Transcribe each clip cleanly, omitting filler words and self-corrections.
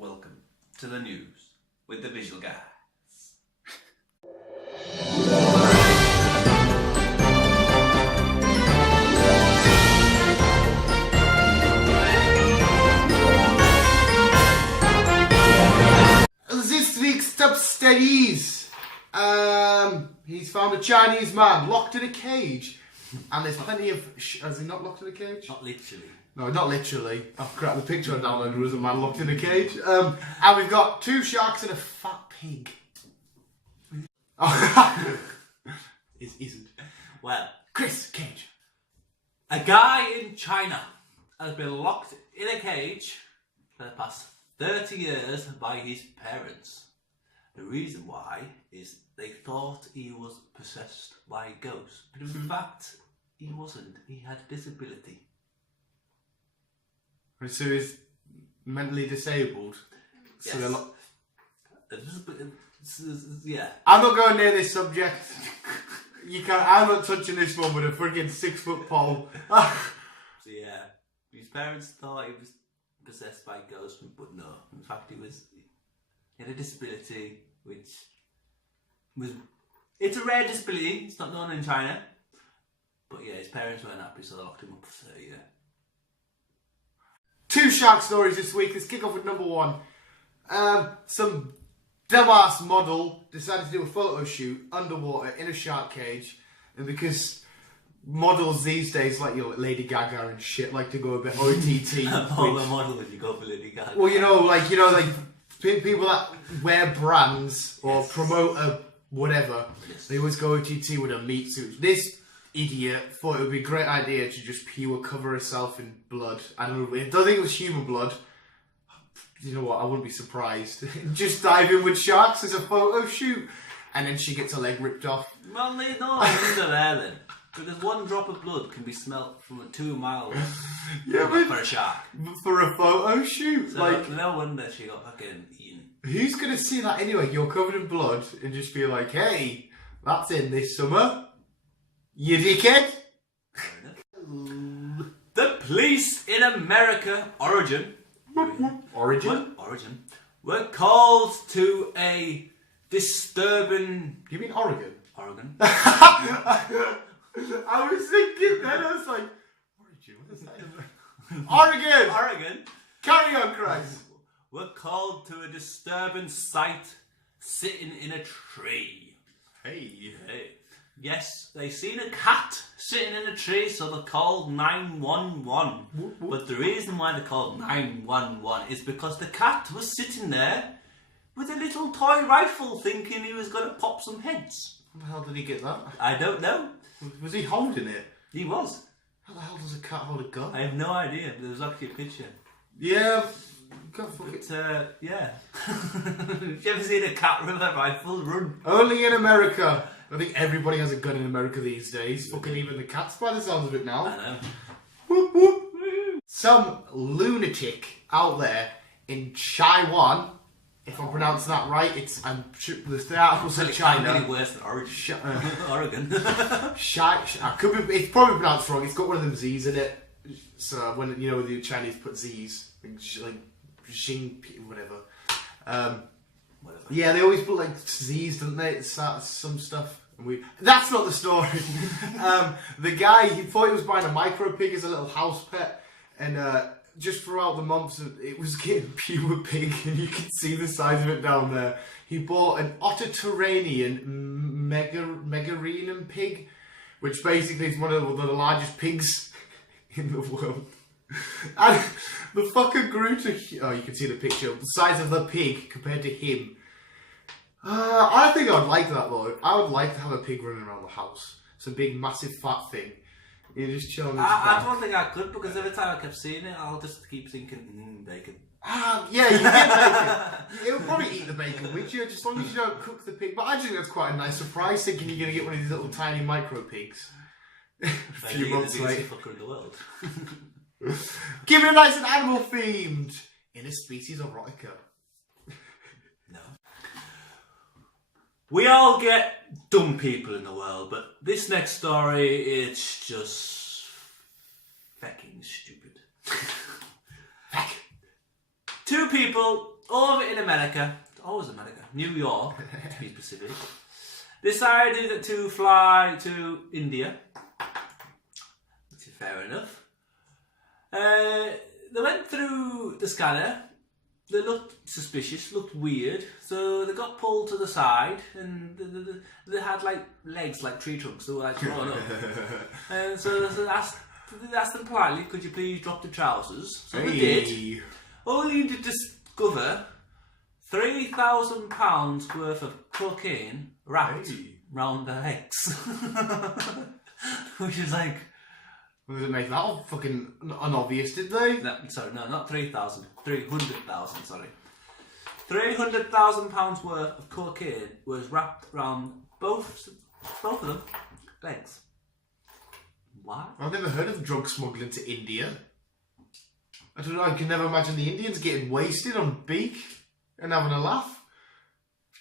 Welcome to the news with the visual Guyz. This week's top studies. He's found a Chinese man locked in a cage, and there's plenty of. Has he not locked in a cage? Not literally. No, not literally. Oh crap! The picture I downloaded was a man locked in a cage. And we've got 2 sharks and a fat pig. Oh, it isn't. Well, Chris Cage. a guy in China has been locked in a cage for the past 30 years by his parents. The reason why is they thought he was possessed by a ghost, but in fact he wasn't. He had a disability. So he's mentally disabled. Yes. So they're Yeah. I'm not going near this subject. You can't. I'm not touching this one with a freaking 6-foot pole. So yeah, his parents thought he was possessed by a ghost, but no. In fact, he had a disability, which it's a rare disability. It's not known in China. But yeah, his parents weren't happy, so they locked him up for 30 years. 2 shark stories this week. Let's kick off with number 1. Some dumbass model decided to do a photo shoot underwater in a shark cage, and because models these days, like Lady Gaga and shit, like to go a bit OTT. All the models, you go for Lady Gaga. Well, like people that wear brands or promote a whatever, they always go OTT with a meat suit. This idiot thought it would be a great idea to just pure cover herself in blood. I don't think it was human blood. You know what? I wouldn't be surprised. Just dive in with sharks as a photo shoot, and then she gets her leg ripped off. Well, they know under there then, because 1 drop of blood can be smelt from 2 miles. Yeah, but for a shark. for a photo shoot, So like no wonder she got fucking eaten. who's gonna see that anyway? You're covered in blood and just be like, "Hey, that's in this summer, you dickhead." The police in America, Origin, were called to a disturbing... You mean Oregon? Oregon? I was thinking then, I was like, Origin, what is that? Oregon! Oregon Carry on, Christ. were called to a disturbing sight sitting in a tree. Hey. Yes, they seen a cat sitting in a tree, so they called 911. But the reason why they called 911 is because the cat was sitting there with a little toy rifle, thinking he was going to pop some heads. How the hell did he get that? I don't know. Was he holding it? He was. How the hell does a cat hold a gun? I have no idea. There was actually a picture. Yeah. God, fuck it. But, yeah. Have you ever seen a cat with a rifle run? Only in America. I think everybody has a gun in America these days. Fucking even the cats by the sounds of it now. I know. Whoop, whoop. Some lunatic out there in Taiwan, if I'm pronouncing that right, I'm sure the article said China. Really worse than Origin. Oregon. I could be. It's probably pronounced wrong. It's got one of them Z's in it. So when the Chinese put Z's, like Xing, whatever. Yeah, they always put like Z's, don't they? It's some stuff. That's not the story. The guy, he thought he was buying a micro pig as a little house pet, and just throughout the months, it was getting pure pig, and you can see the size of it down there. He bought an Otterterranian Megarine pig, which basically is one of the largest pigs in the world. And the fucker grew to... Oh, you can see the picture. The size of the pig compared to him. I think I'd like that though. I would like to have a pig running around the house. It's a big, massive, fat thing. You just chill on his back. I don't think I could, because every time I kept seeing it, I'll just keep thinking, bacon. Yeah, you get bacon. It would probably eat the bacon, would you? Just as long as you don't cook the pig. But I think that's quite a nice surprise, thinking you're going to get one of these little tiny micro pigs. A few months later. Fucker in the world. Keep it nice and animal themed in a species erotica. No. We all get dumb people in the world, but this next story, it's just fucking stupid. Two people over in America, always America, New York to be specific, decided to fly to India, which is fair enough. They went through the scanner. They looked suspicious, looked weird, so they got pulled to the side, and they had like legs like tree trunks. They were like thrown up, and so they asked them politely, "Could you please drop the trousers?" So they did. Only to discover £3,000 worth of cocaine wrapped round their legs, which is like. Did it make that all fucking unobvious, did they? No, sorry, no, not 3,000. 300,000, sorry. £300,000 worth of cocaine was wrapped around both of them legs. Why? I've never heard of drug smuggling to India. I don't know, I can never imagine the Indians getting wasted on beak and having a laugh.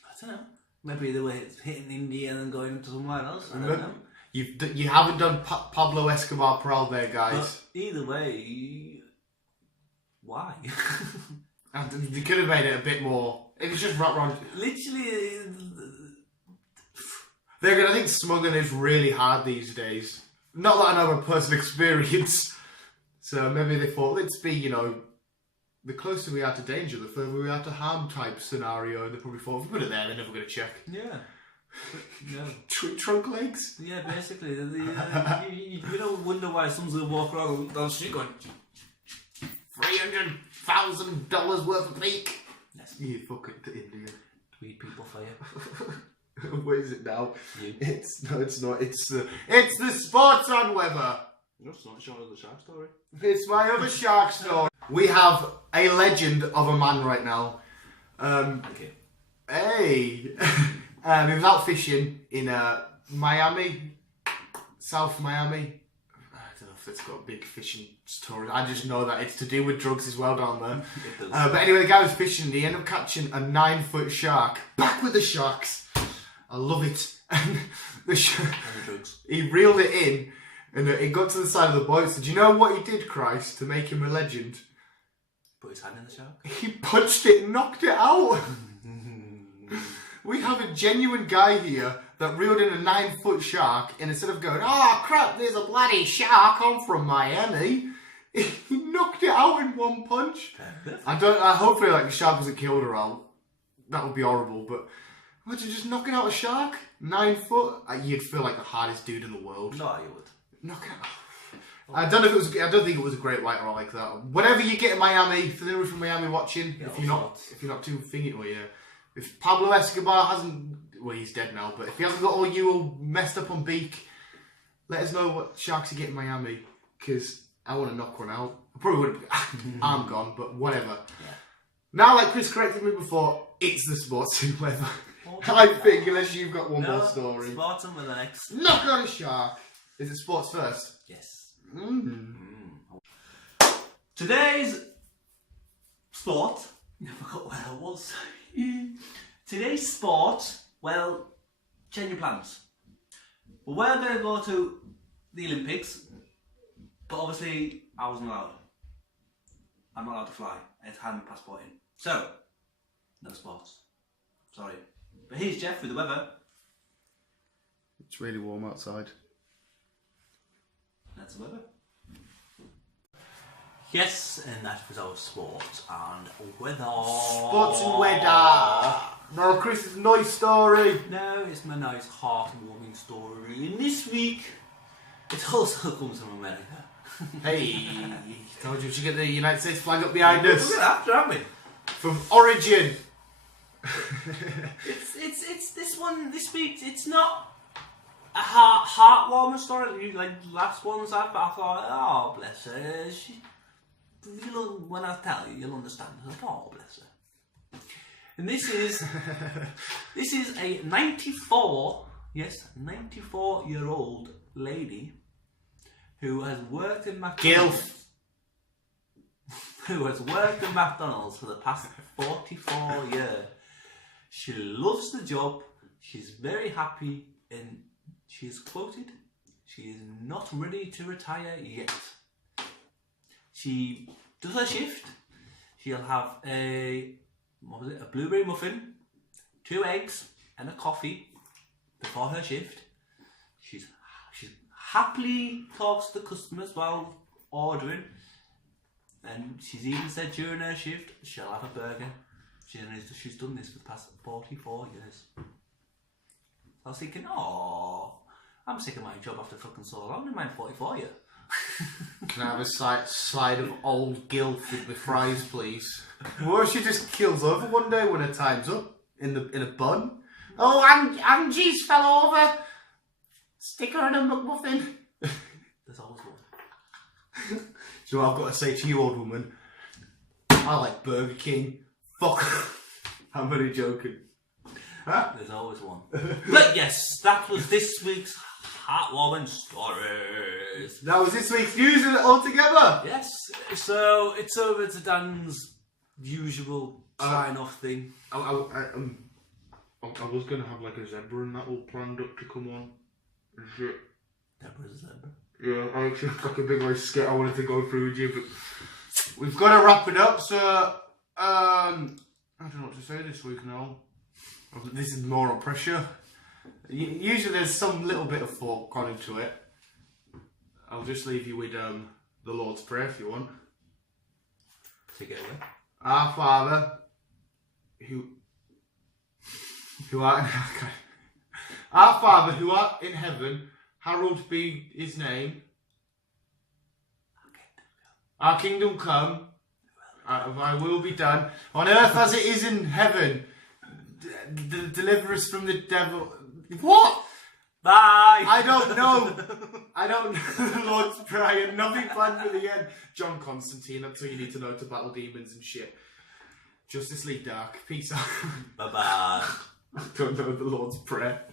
I don't know. Maybe they were hitting India and then going to somewhere else. I don't know. You haven't done Pablo Escobar proud there, guys. But either way, why? And they could have made it a bit more. It was just wrapped around. Literally, I think smuggling is really hard these days. Not that I know from personal experience. So maybe they thought, let's be, you know, the closer we are to danger, the further we are to harm type scenario. And they probably thought, if we put it there, they're never going to check. yeah. No. Trunk legs? Yeah, basically. You don't wonder why someone's going to walk around down the street going, $300,000 worth of beak. yes. You fucking to India. Tweed people for you. What is it now? You. It's not. It's the sports on weather. You're just not showing us the shark story. It's my other shark story. We have a legend of a man right now. Okay. Hey. He was out fishing in Miami, South Miami. I don't know if it's got a big fishing story. I just know that it's to do with drugs as well down there. But anyway, the guy was fishing. He ended up catching a 9-foot shark. Back with the sharks. I love it. And he reeled it in, and it got to the side of the boat. So do you know what he did, Christ, to make him a legend? Put his hand in the shark? He punched it and knocked it out. We have a genuine guy here that reeled in a 9-foot shark, and instead of going, "Oh crap, there's a bloody shark, I'm from Miami," he knocked it out in one punch. Hopefully like the shark wasn't killed or out. That would be horrible, but imagine just knocking out a shark, 9 foot. You'd feel like the hardest dude in the world. No, you would. Knocking out. I don't think it was a great white or like that. Whatever you get in Miami, for anyone from Miami watching, Yeah, if you're not too thingy, well, yeah. If Pablo Escobar hasn't, well, he's dead now, but if he hasn't got all you all messed up on beak, let us know what sharks you get in Miami, because I want to knock one out. I probably wouldn't. I'm gone, but whatever. Yeah. Now, like Chris corrected me before, it's the sports in weather. I think, unless you've got one more story. Sports and weather next. Knock out a shark. Is it sports first? Yes. Today's sport. I forgot where I was. Today's sport. Well, change your plans. We're going to go to the Olympics, but obviously I wasn't allowed. I'm not allowed to fly. I had to hand my passport in. So, no sports. Sorry. But here's Jeff with the weather. It's really warm outside. That's the weather. Yes, and that was our sport and weather. Sports and weather. No, Chris's nice story. No, it's my nice heart-warming story. And this week, it also comes from America. Hey, told you we should get the United States flag up behind us. We're gonna have to, aren't we? From origin. It's this one this week. It's not a heartwarming story like last ones I've. But I thought, oh bless her. When I tell you, you'll understand. I was like, oh bless her. And this is a 94-year-old lady who has worked in McDonald's. Who has worked in McDonald's for the past 44 years. She loves the job, she's very happy, and she is quoted, she is not ready to retire yet. She does her shift, she'll have a what was it? A blueberry muffin, 2 eggs, and a coffee before her shift. She's happily talks to the customers while ordering, and she's even said during her shift she'll have a burger. She's done this for the past 44 years. I was thinking, oh, I'm sick of my job after fucking so long. In mine 44 years. Can I have a slide of old gilf with the fries, please? What if she just kills over one day when her time's up in a bun? Oh, Angie's fell over. Stick her in a McMuffin. There's always one. So I've got to say to you, old woman, I like Burger King. Fuck. I'm only joking. Huh? There's always one. But yes, that was this week's heartwarming stories. That was this week's news altogether. Yes, so it's over to Dan's usual sign-off thing. I was going to have like a zebra and that all planned up to come on. And shit. Deborah's a zebra. Yeah, I actually got a big nice skit I wanted to go through with you, but we've got to wrap it up, so I don't know what to say this week now. This is moral pressure. Usually there's some little bit of thought gone into it. I'll just leave you with the Lord's Prayer if you want. Take it away. Our Father, who art Our Father who art in heaven, hallowed be his name. Our kingdom come. Thy will be done on earth as it is in heaven. Deliver us from the devil. What? Bye. I don't know. I don't know the Lord's Prayer. Nothing planned for the end. John Constantine. That's all you need to know to battle demons and shit. Justice League Dark. Peace out. Bye bye. I don't know the Lord's Prayer.